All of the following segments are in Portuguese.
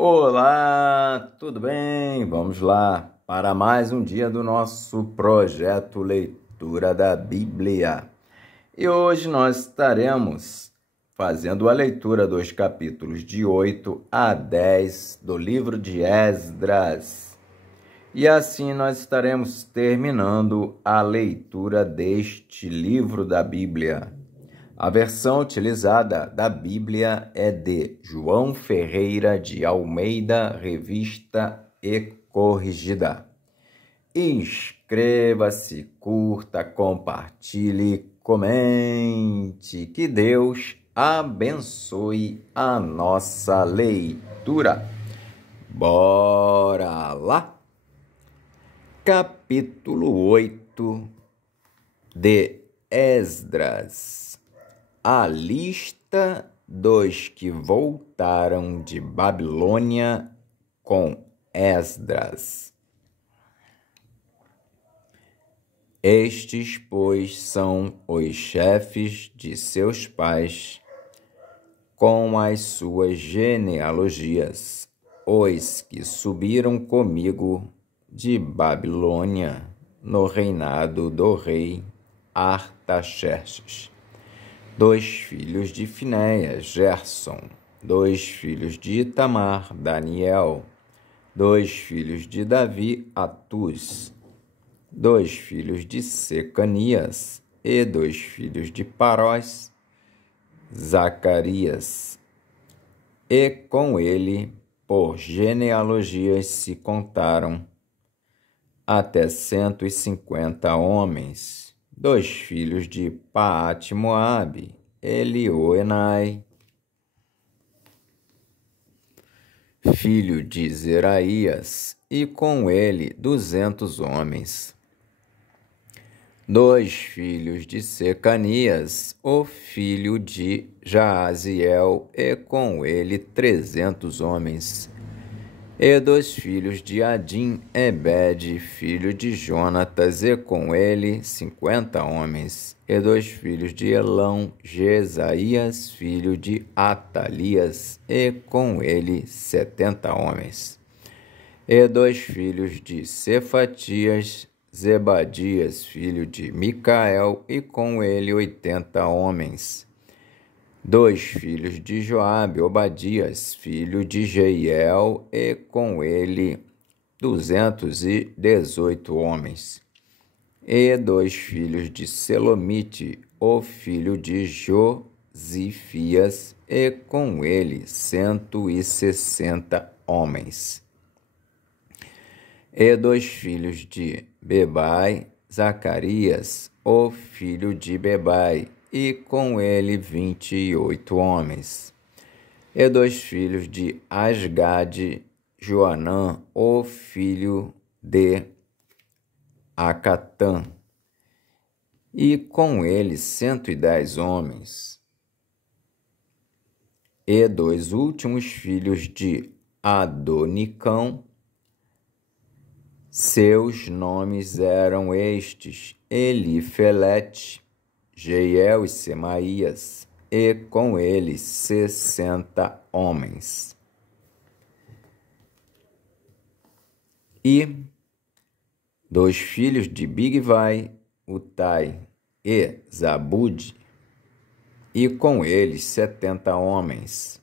Olá, tudo bem? Vamos lá para mais um dia do nosso projeto Leitura da Bíblia. E hoje nós estaremos fazendo a leitura dos capítulos de 8 a 10 do livro de Esdras. E assim nós estaremos terminando a leitura deste livro da Bíblia. A versão utilizada da Bíblia é de João Ferreira de Almeida, revista e corrigida. Inscreva-se, curta, compartilhe, comente. Que Deus abençoe a nossa leitura. Bora lá! Capítulo 8 de Esdras. A lista dos que voltaram de Babilônia com Esdras. Estes, pois, são os chefes de seus pais, com as suas genealogias, os que subiram comigo de Babilônia no reinado do rei Artaxerxes. 2 filhos de Finéias, Gerson. 2 filhos de Itamar, Daniel. 2 filhos de Davi, Atuz. 2 filhos de Secanias e 2 filhos de Parós, Zacarias. E com ele, por genealogias, se contaram até 150 homens. 2 filhos de Paate-Moabe, Elioenai, filho de Zeraías, e com ele 200 homens. 2 filhos de Secanias, o filho de Jaaziel, e com ele 300 homens. E 2 filhos de Adim, Ebed, filho de Jonatas, e com ele 50 homens. E 2 filhos de Elão, Jesaías, filho de Atalias, e com ele 70 homens. E 2 filhos de Cefatias, Zebadias, filho de Micael, e com ele 80 homens. 2 filhos de Joabe, Obadias, filho de Jeiel, e com ele 218 homens. E 2 filhos de Selomite, o filho de Josifias, e com ele 160 homens. E 2 filhos de Bebai, Zacarias, o filho de Bebai, e com ele 28 homens. E 2 filhos de Asgade, Joanã, o filho de Acatã, e com ele 110 homens. E 2 últimos filhos de Adonicão, seus nomes eram estes: Elifelete, Jeiel e Semaías, e com eles 60 homens. E 2 filhos de Bigvai, Utai e Zabude, e com eles 70 homens.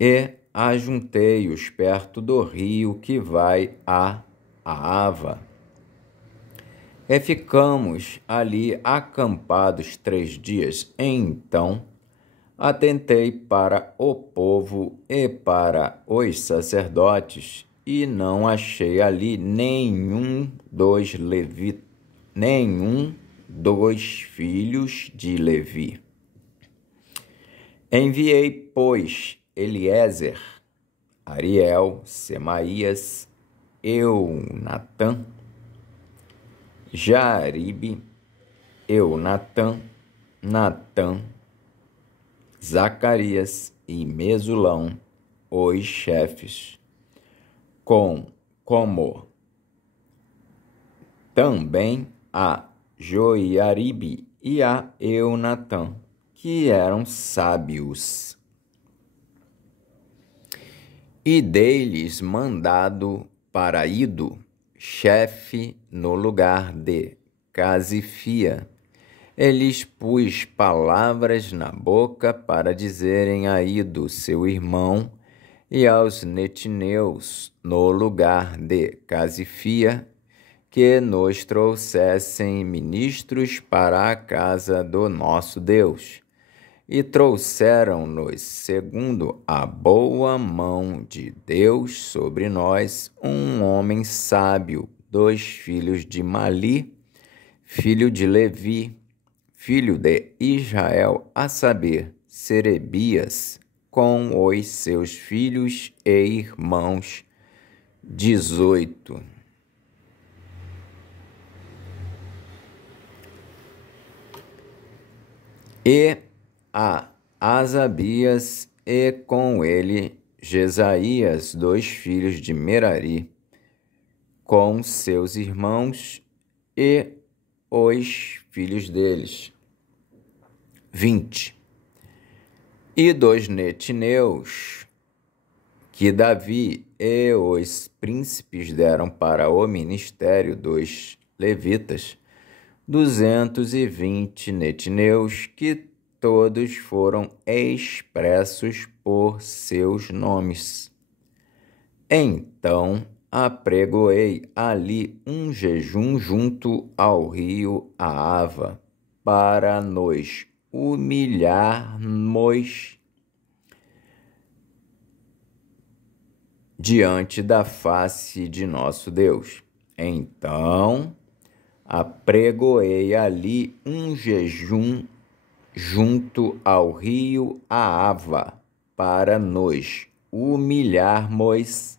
E ajuntei-os perto do rio que vai a Ava. E ficamos ali acampados 3 dias. Então atentei para o povo e para os sacerdotes, e não achei ali nenhum dos filhos de Levi. Enviei, pois, Eliezer, Ariel, Semaías, Eunatã, Jaaribe, Eunatã, Natã, Zacarias e Mesulão, os chefes, como também a Joiaribe e a Eunatã, que eram sábios. E dei-lhes mandado para Ido, chefe no lugar de Casifia. Lhes pus palavras na boca para dizerem a Ido, seu irmão, e aos netineus no lugar de Casifia, que nos trouxessem ministros para a casa do nosso Deus. E trouxeram-nos, segundo a boa mão de Deus sobre nós, um homem sábio, dos filhos de Mali, filho de Levi, filho de Israel, a saber, Serebias, com os seus filhos e irmãos, 18. E a Asabias, e com ele Jesaías, dois filhos de Merari, com seus irmãos e os filhos deles, 20. E dos netineus, que Davi e os príncipes deram para o ministério dos levitas, 220 netineus, que todos foram expressos por seus nomes. Então apregoei ali um jejum junto ao rio Ahava, para nos humilharmos diante da face de nosso Deus. Então apregoei ali um jejum junto ao rio Ahava, para nos humilharmos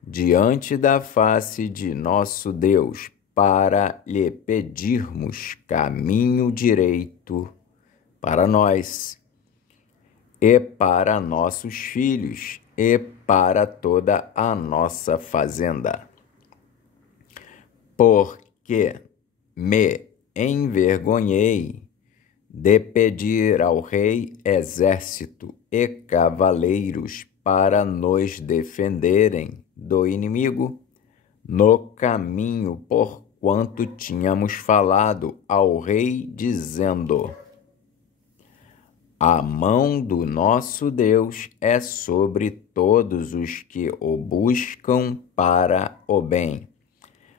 diante da face de nosso Deus, para lhe pedirmos caminho direito para nós e para nossos filhos e para toda a nossa fazenda. Porque me envergonhei de pedir ao rei exército e cavaleiros para nos defenderem do inimigo no caminho, porquanto tínhamos falado ao rei, dizendo: a mão do nosso Deus é sobre todos os que o buscam para o bem,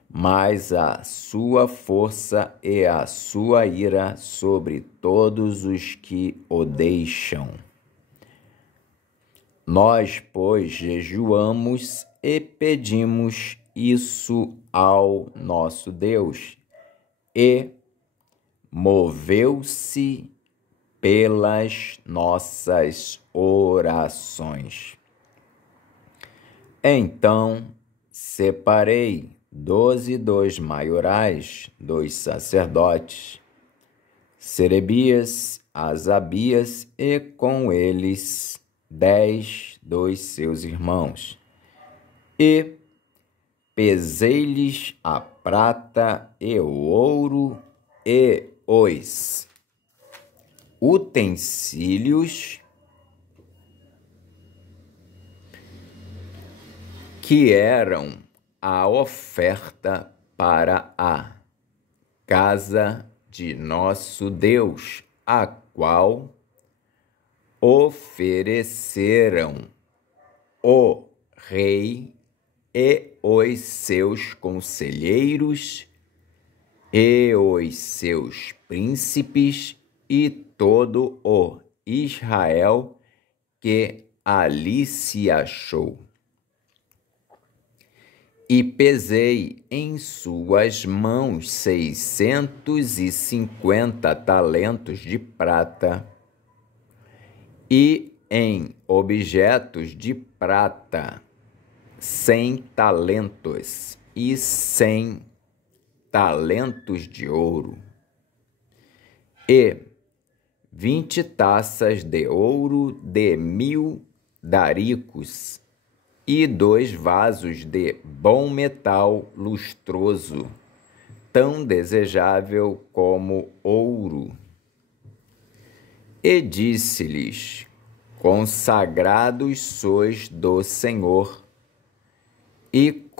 mas a sua força e a sua ira sobre todos os que o deixam. Nós, pois, jejuamos e pedimos isso ao nosso Deus, e moveu-se pelas nossas orações. Então separei 12 dos maiorais dos sacerdotes, Serebias, Asabias, e com eles 10 dos seus irmãos. E pesei-lhes a prata e o ouro e os utensílios que eram a oferta para a casa de nosso Deus, a qual ofereceram o rei e os seus conselheiros e os seus príncipes e todo o Israel que ali se achou. E pesei em suas mãos 650 talentos de prata, e em objetos de prata 100 talentos e 100 talentos de ouro, e 20 taças de ouro de 1000 daricos, e 2 vasos de bom metal lustroso, tão desejável como ouro. E disse-lhes: consagrados sois do Senhor, e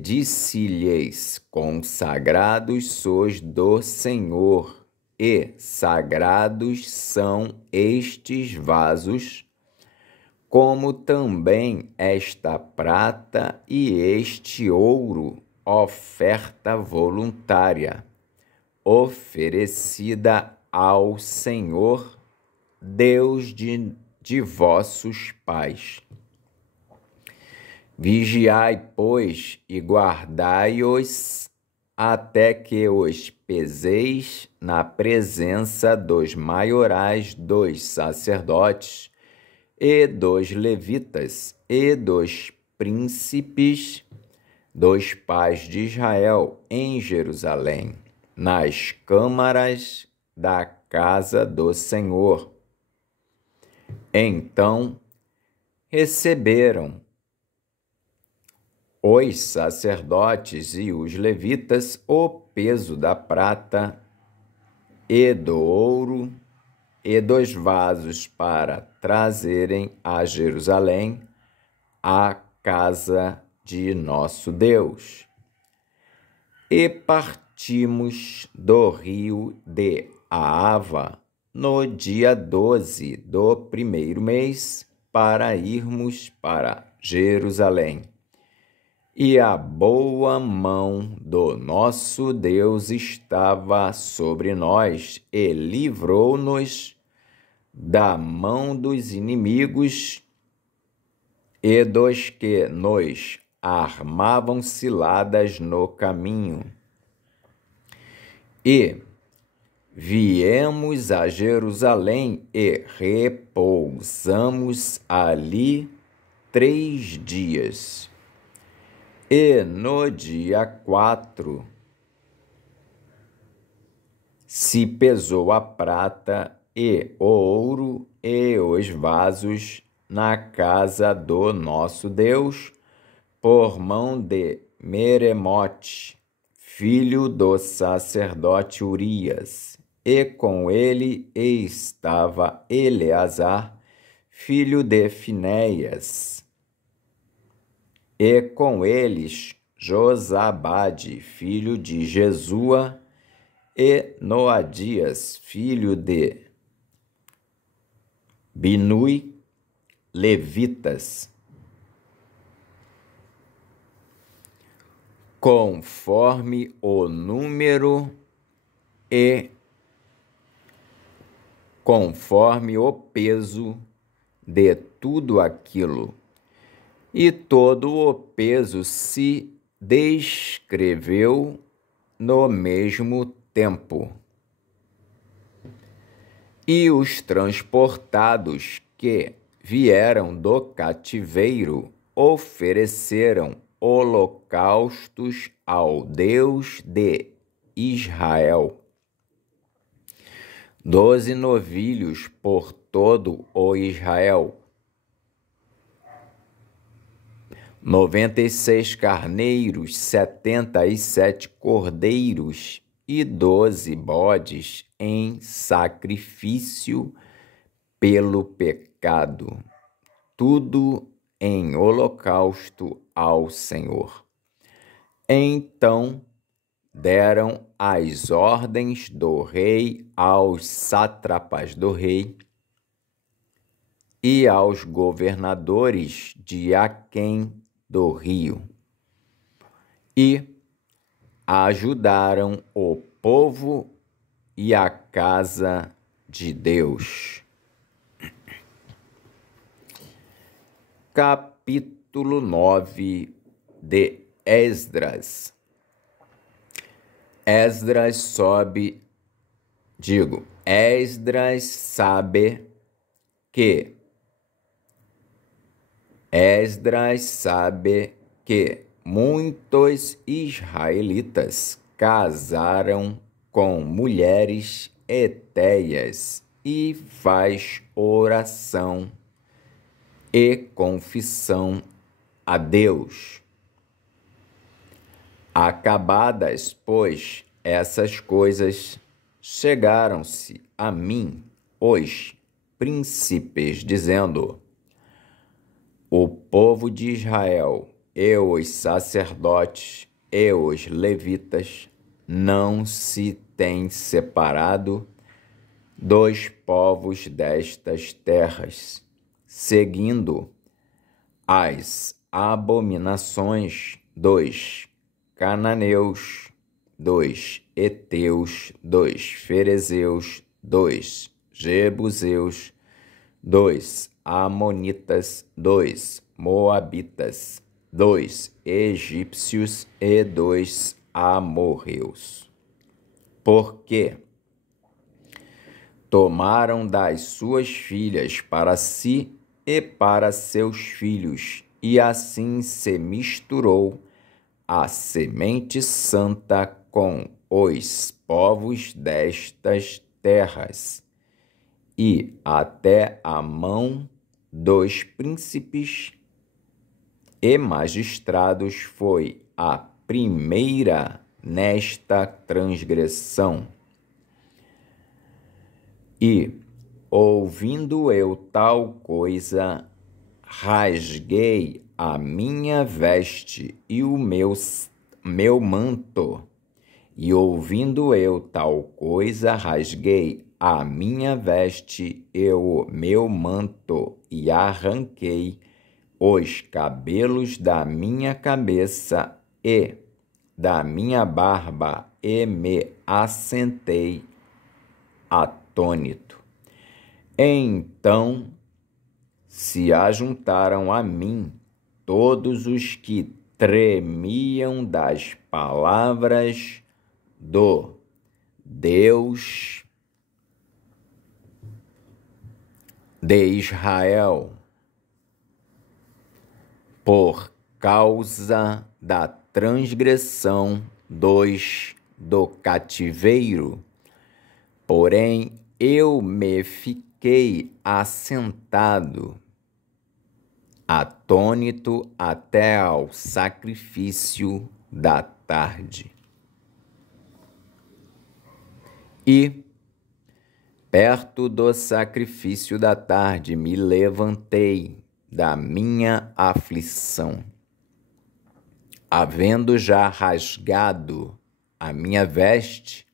disse-lhes: consagrados sois do Senhor, e sagrados são estes vasos, como também esta prata e este ouro, oferta voluntária, oferecida ao Senhor, Deus de vossos pais. Vigiai, pois, e guardai-os, até que os peseis na presença dos maiorais, dos sacerdotes, e dos levitas, e dos príncipes, dos pais de Israel, em Jerusalém, nas câmaras da casa do Senhor. Então receberam os sacerdotes e os levitas o peso da prata e do ouro e dos vasos para trazerem a Jerusalém, a casa de nosso Deus. E partimos do rio de Ahava no dia 12 do primeiro mês para irmos para Jerusalém. E a boa mão do nosso Deus estava sobre nós e livrou-nos da mão dos inimigos e dos que nos armavam ciladas no caminho. E viemos a Jerusalém e repousamos ali 3 dias. E no dia 4 se pesou a prata e o ouro e os vasos na casa do nosso Deus, por mão de Meremote, filho do sacerdote Urias, e com ele estava Eleazar, filho de Finéias, e com eles Josabade, filho de Jesua, e Noadias, filho de Binui, levitas, conforme o número e conforme o peso de tudo aquilo. E todo o peso se descreveu no mesmo tempo. E os transportados que vieram do cativeiro ofereceram holocaustos ao Deus de Israel. 12 novilhos por todo o Israel, 96 carneiros, 77 cordeiros e 12 bodes em sacrifício pelo pecado, tudo em holocausto ao Senhor. Então deram as ordens do rei aos sátrapas do rei e aos governadores de Aquém do rio, e ajudaram o povo e a casa de Deus. Capítulo 9 de Esdras. Esdras sabe que muitos israelitas casaram com mulheres hetéias e faz oração e confissão a Deus. Acabadas, pois, essas coisas, chegaram-se a mim, os príncipes, dizendo: o povo de Israel e os sacerdotes e os levitas não se têm separado dos povos destas terras, seguindo as abominações dos cananeus, dos heteus, dos ferezeus, dos jebuseus, dos amonitas, dos moabitas, dos egípcios e dos amorreus. Porque tomaram das suas filhas para si e para seus filhos, e assim se misturou a semente santa com os povos destas terras, e até a mão dos príncipes e magistrados foi a primeira nesta transgressão. E, ouvindo eu tal coisa, rasguei a minha veste e o meu manto. E, ouvindo eu tal coisa, rasguei a minha veste e o meu manto, e arranquei os cabelos da minha cabeça e da minha barba, e me assentei atônito. Então se ajuntaram a mim todos os que tremiam das palavras do Deus de Israel, por causa da transgressão do cativeiro. Porém, eu me fiquei assentado, atônito até ao sacrifício da tarde. E, perto do sacrifício da tarde, me levantei da minha aflição, havendo já rasgado a minha veste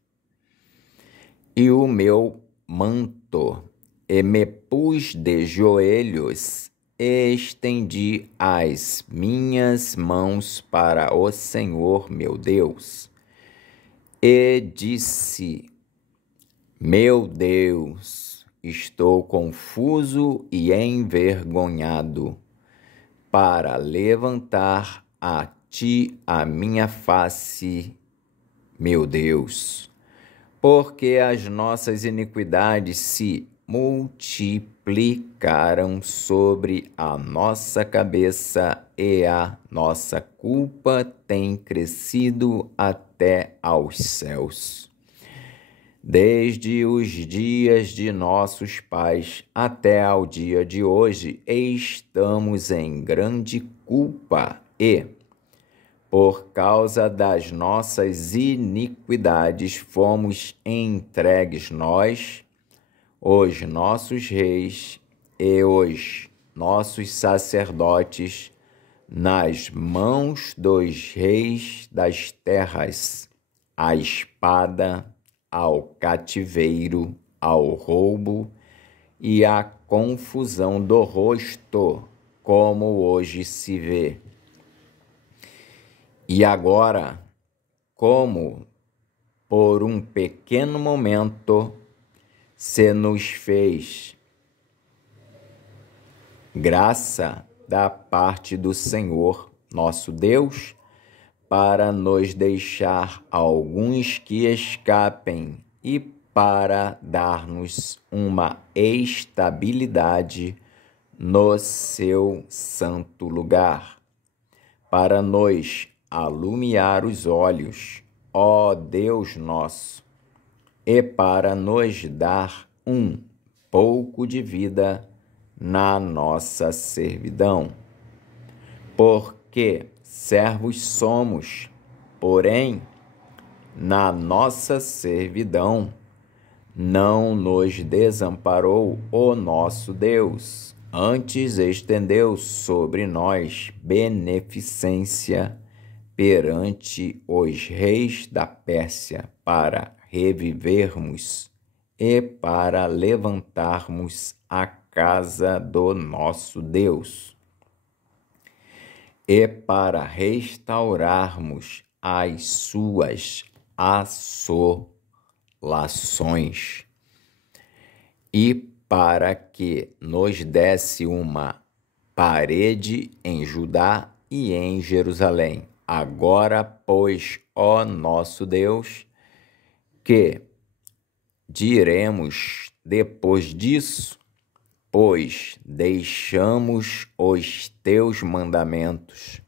e o meu manto, e me pus de joelhos e estendi as minhas mãos para o Senhor meu Deus, e disse: meu Deus, estou confuso e envergonhado para levantar a ti a minha face, meu Deus, porque as nossas iniquidades se multiplicaram sobre a nossa cabeça e a nossa culpa tem crescido até aos céus. Desde os dias de nossos pais até ao dia de hoje, estamos em grande culpa e, por causa das nossas iniquidades, fomos entregues nós, os nossos reis e os nossos sacerdotes, nas mãos dos reis das terras, à espada, ao cativeiro, ao roubo e à confusão do rosto, como hoje se vê. E agora, como por um pequeno momento se nos fez graça da parte do Senhor nosso Deus, para nos deixar alguns que escapem e para dar-nos uma estabilidade no seu santo lugar, para nos alumiar os olhos, ó Deus nosso, e para nos dar um pouco de vida na nossa servidão. Porque servos somos, porém, na nossa servidão, não nos desamparou o nosso Deus, antes estendeu sobre nós beneficência perante os reis da Pérsia, para revivermos e para levantarmos a casa do nosso Deus, e para restaurarmos as suas assolações, e para que nos desse uma parede em Judá e em Jerusalém. Agora, pois, ó nosso Deus, que diremos depois disso? Pois deixamos os teus mandamentos,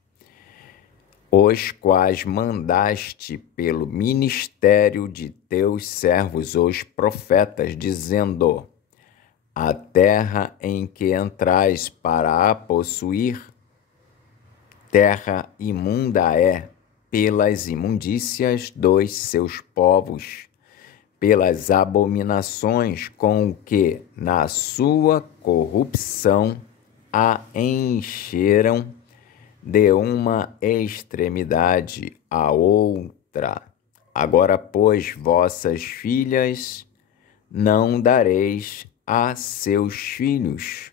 os quais mandaste pelo ministério de teus servos os profetas, dizendo: a terra em que entrais para a possuir, terra imunda é, pelas imundícias dos seus povos, pelas abominações com que na sua corrupção a encheram de uma extremidade à outra. Agora, pois, vossas filhas não dareis a seus filhos,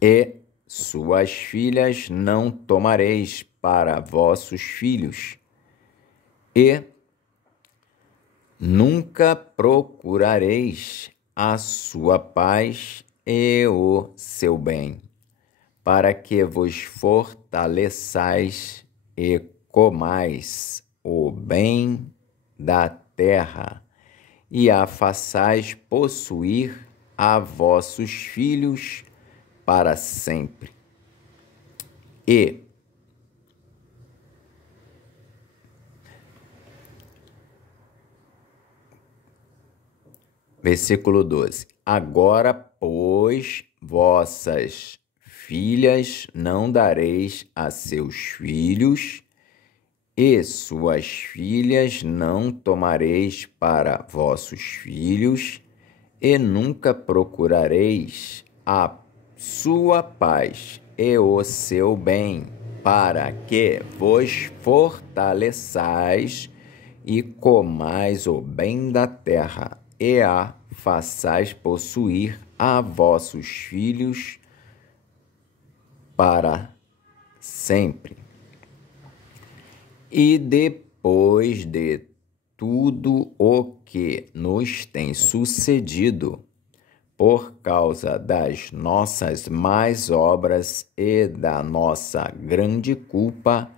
e suas filhas não tomareis para vossos filhos, e nunca procurareis a sua paz e o seu bem, para que vos fortaleçais e comais o bem da terra, e a façais possuir a vossos filhos para sempre. E versículo 12. Agora, pois, vossas filhas não dareis a seus filhos, e suas filhas não tomareis para vossos filhos, e nunca procurareis a sua paz e o seu bem, para que vos fortaleçais e comais o bem da terra, e a façais possuir a vossos filhos para sempre. E depois de tudo o que nos tem sucedido, por causa das nossas más obras e da nossa grande culpa,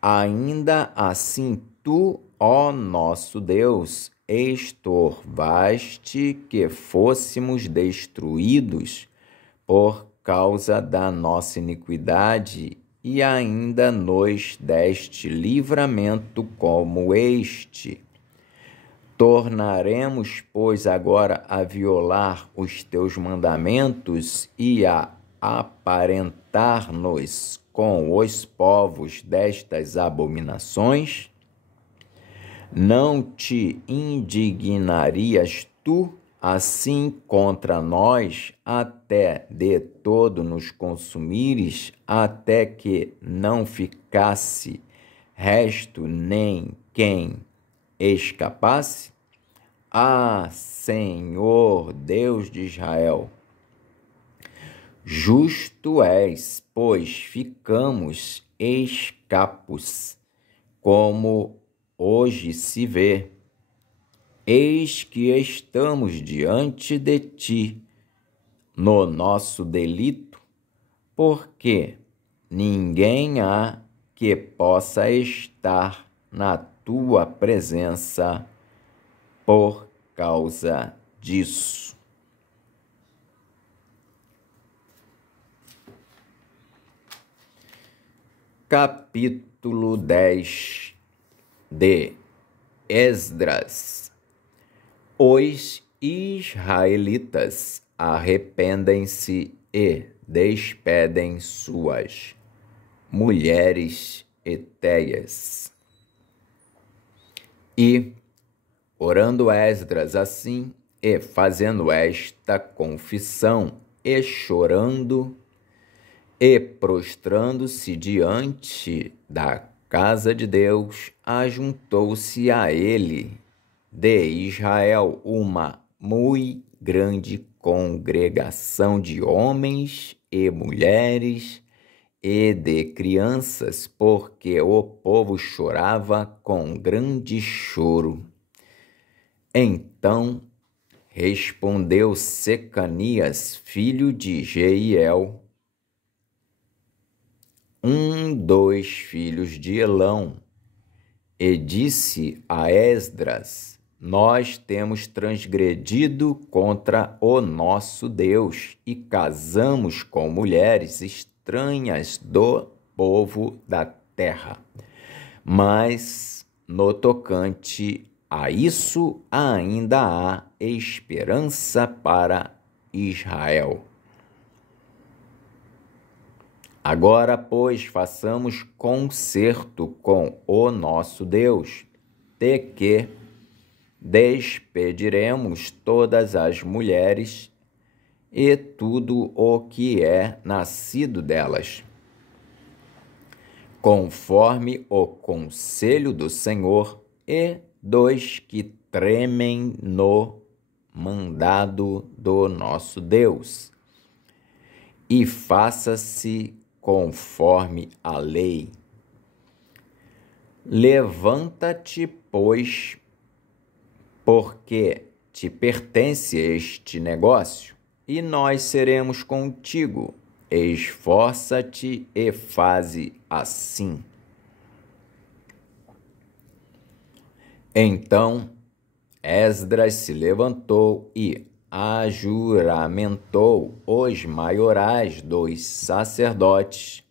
ainda assim tu, ó nosso Deus, estorvaste que fôssemos destruídos por causa da nossa iniquidade, e ainda nos deste livramento como este. Tornaremos, pois, agora a violar os teus mandamentos e a aparentar-nos com os povos destas abominações? Não te indignarias tu assim contra nós, até de todo nos consumires, até que não ficasse resto nem quem escapasse? Ah, Senhor Deus de Israel, justo és, pois ficamos escapos, como hoje se vê. Eis que estamos diante de ti no nosso delito, porque ninguém há que possa estar na tua presença por causa disso. Capítulo 10 de Esdras. Os israelitas arrependem-se e despedem suas mulheres etéias. E Orando Esdras assim, e fazendo esta confissão, e chorando, e prostrando-se diante da casa de Deus, ajuntou-se a ele de Israel uma muito grande congregação de homens e mulheres e de crianças, porque o povo chorava com grande choro. Então respondeu Secanias, filho de Jeiel, dos filhos de Elão, e disse a Esdras: Nós temos transgredido contra o nosso Deus e casamos com mulheres estranhas do povo da terra. Mas no tocante a isso ainda há esperança para Israel. Agora, pois, façamos concerto com o nosso Deus, de que despediremos todas as mulheres e tudo o que é nascido delas, conforme o conselho do Senhor e dos que tremem no mandado do nosso Deus. E faça-se conforme a lei. Levanta-te, pois, porque te pertence este negócio, e nós seremos contigo. Esforça-te e faze assim. Então Esdras se levantou e ajuramentou os maiorais dos sacerdotes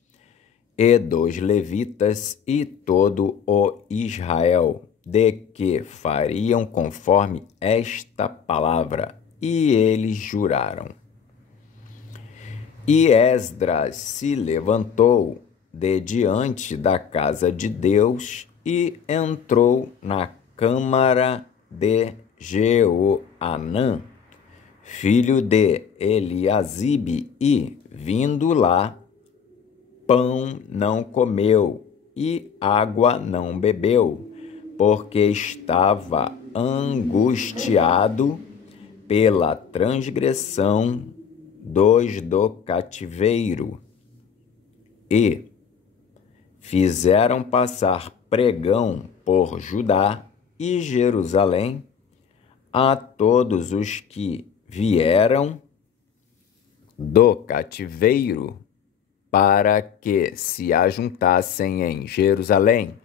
e dos levitas e todo o Israel, de que fariam conforme esta palavra, e eles juraram. E Esdras se levantou de diante da casa de Deus e entrou na câmara de Jeoanã, filho de Eliasibe, e, vindo lá, pão não comeu e água não bebeu, porque estava angustiado pela transgressão dos do cativeiro. E fizeram passar pregão por Judá e Jerusalém a todos os que vieram do cativeiro, para que se ajuntassem em Jerusalém,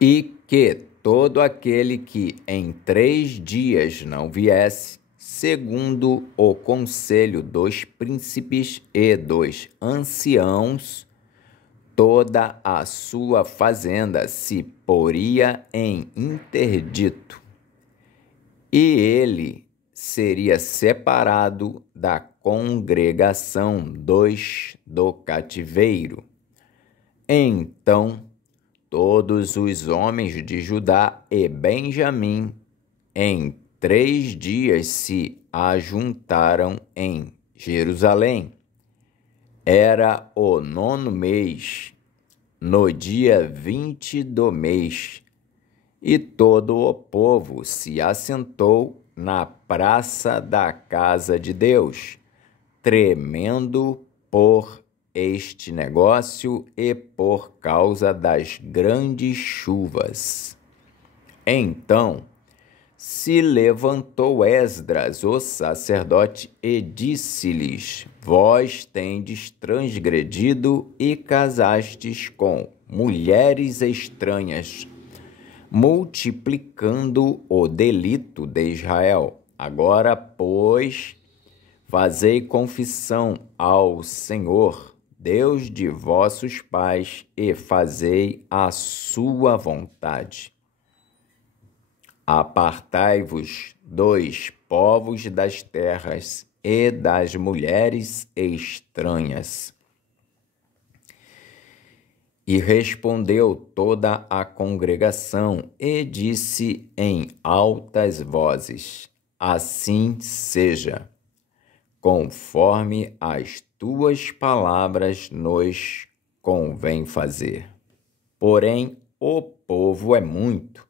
e que todo aquele que em 3 dias não viesse, segundo o conselho dos príncipes e dos anciãos, toda a sua fazenda se poria em interdito, e ele seria separado da congregação dos do cativeiro. Então todos os homens de Judá e Benjamim em 3 dias se ajuntaram em Jerusalém. Era o 9º mês, no dia 20 do mês, e todo o povo se assentou na praça da casa de Deus, tremendo por este negócio e por causa das grandes chuvas. Então se levantou Esdras, o sacerdote, e disse-lhes: Vós tendes transgredido e casastes com mulheres estranhas, multiplicando o delito de Israel. Agora, pois, fazei confissão ao Senhor, Deus de vossos pais, e fazei a sua vontade. Apartai-vos dos povos das terras e das mulheres estranhas. E respondeu toda a congregação e disse em altas vozes: Assim seja, conforme as tuas palavras nos convém fazer. Porém, o povo é muito,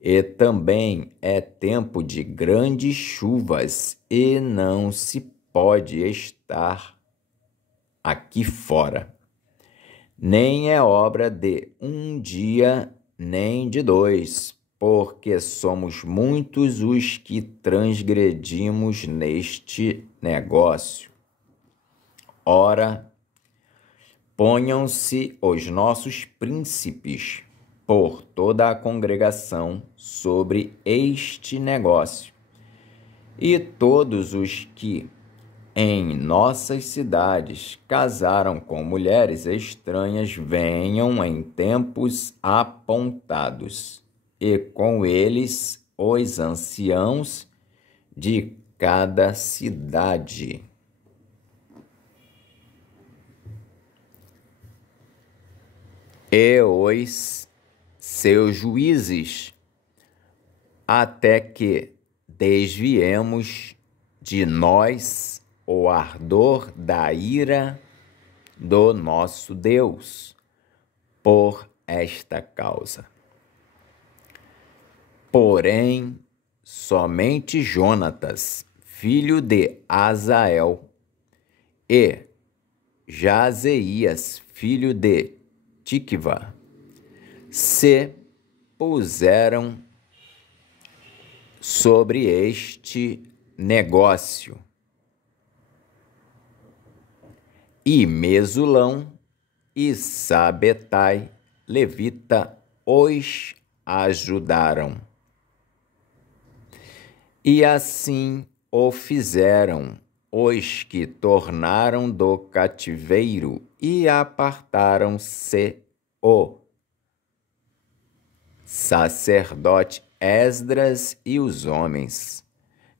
e também é tempo de grandes chuvas, e não se pode estar aqui fora. Nem é obra de um dia, nem de dois, porque somos muitos os que transgredimos neste negócio. Ora, ponham-se os nossos príncipes por toda a congregação sobre este negócio, e todos os que em nossas cidades casaram com mulheres estranhas venham em tempos apontados, e com eles os anciãos de cada cidade. E os seus juízes, até que desviemos de nós o ardor da ira do nosso Deus por esta causa. Porém, somente Jonatas, filho de Azael, e Jazeías, filho de Tikva, se puseram sobre este negócio. E Mesulão e Sabetai, levita, os ajudaram. E assim o fizeram os que tornaram do cativeiro e apartaram-se o sacerdote Esdras e os homens,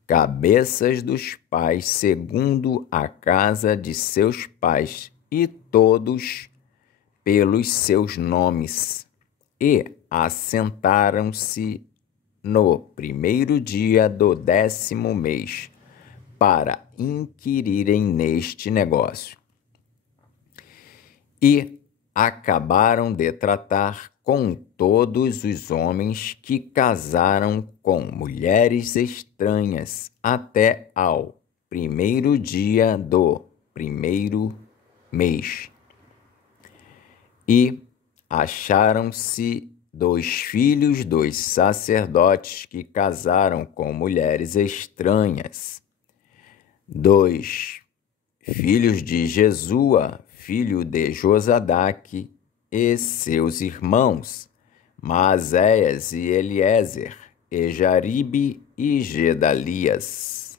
cabeças dos pais segundo a casa de seus pais, e todos pelos seus nomes, e assentaram-se no primeiro dia do 10º mês, para inquirirem neste negócio. E acabaram de tratar com todos os homens que casaram com mulheres estranhas até ao primeiro dia do primeiro mês. E acharam-se 2 filhos dos sacerdotes que casaram com mulheres estranhas, 2 filhos de Jesua, filho de Josadaque, e seus irmãos, Maazéias e Eliezer, e Jaribe e Gedalias.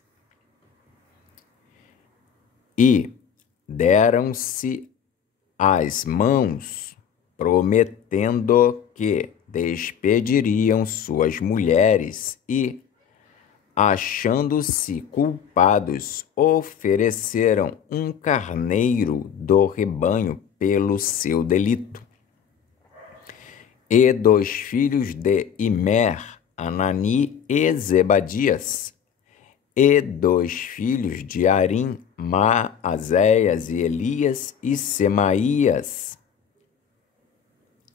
E deram-se as mãos, prometendo que despediriam suas mulheres e, achando-se culpados, ofereceram um carneiro do rebanho pelo seu delito. E 2 filhos de Imer, Anani e Zebadias, e 2 filhos de Arim, Maazéias e Elias e Semaías,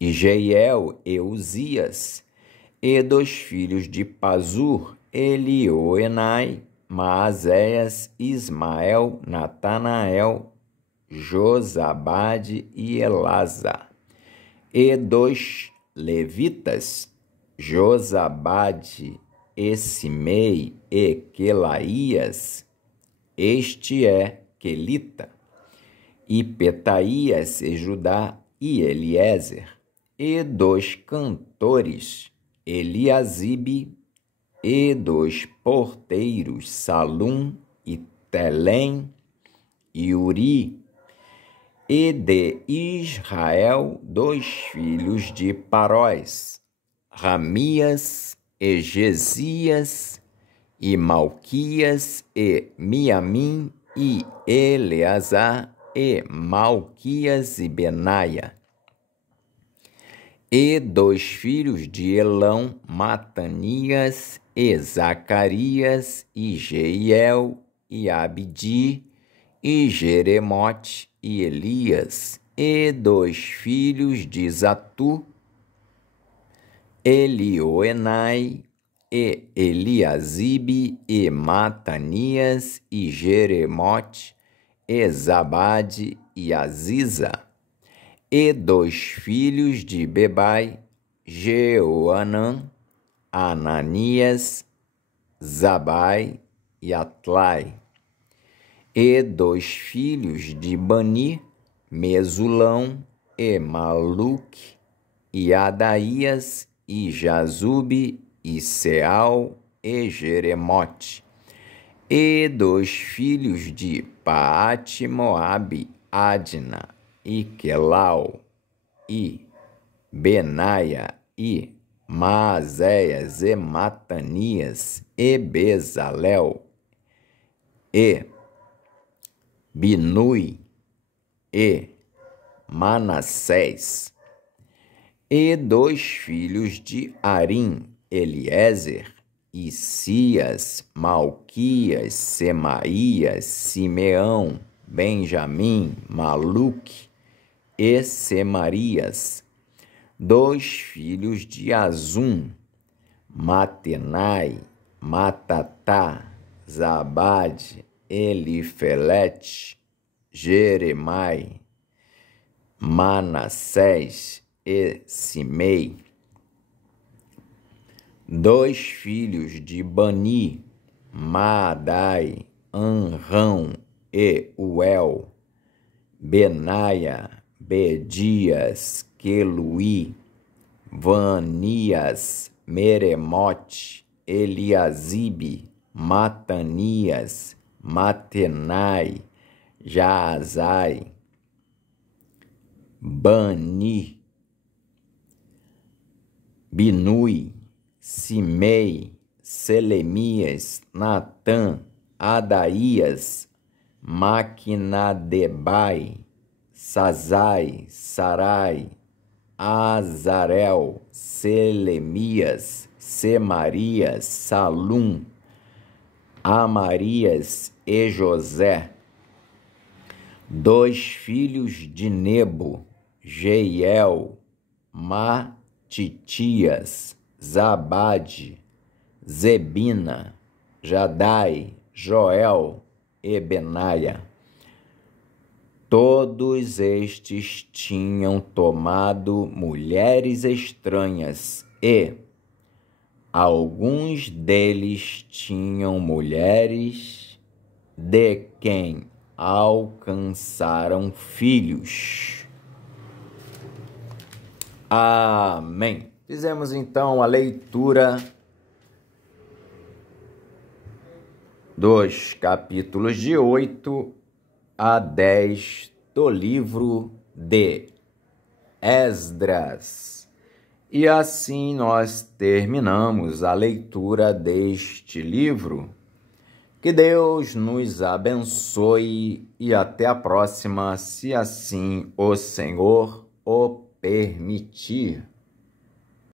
e Jeiel e Uzias, e 2 filhos de Pazur, Elioenai, Maazéias, Ismael, Natanael, Josabade e Elasa, e 2 levitas, Josabade, e Simei e Quelaías, este é Quelita, e Petaías e Judá e Eliezer, e 2 cantores, Eliasibe, e 2 porteiros, Salum e Telém e Uri, e de Israel 2 filhos de Parós, Ramias e Gesias, e Malquias e Miamim, e Eleazar, e Malquias e Benaia. E dois filhos de Elão, Matanias, e Zacarias, e Jeiel, e Abdi, e Jeremote, e Elias. E dois filhos de Zatu, Elioenai, e Eliasibe, e Matanias, e Jeremote, e Zabade, e Aziza. E dois filhos de Bebai, Jeoanã, Ananias, Zabai e Atlai. E dois filhos de Bani, Mesulão, e Maluque, e Adaías, e Jazube, e Seal, e Jeremote. E dois filhos de Paate-Moabe, Adna, e Quelau, e Benaia, e Maazéias, e Matanias, e Bezalel, e Binui, e Manassés. E dois filhos de Arim, Eliezer, e Cias, Malquias, Semaías, Simeão, Benjamim, Maluque, e Semarias. Dois filhos de Azum, Matenai, Matatá, Zabade, Elifelete, Jeremai, Manassés e Simei. Dois filhos de Bani, Maadai, Anrão e Uel, Benaia, Bedias, Queluí, Vanias, Meremote, Eliasibe, Matanias, Matenai, Jaazai, Bani, Binui, Simei, Selemias, Natã, Adaías, Maquinadebai, Sazai, Sarai, Azarel, Selemias, Semarias, Salum, Amarias e José. Dois filhos de Nebo, Jeiel, Matitias, Zabade, Zebina, Jadai, Joel e Benaia. Todos estes tinham tomado mulheres estranhas e alguns deles tinham mulheres de quem alcançaram filhos. Amém. Fizemos então a leitura dos capítulos de 8 a 10 do livro de Esdras. E assim nós terminamos a leitura deste livro. Que Deus nos abençoe e até a próxima, se assim o Senhor o permitir.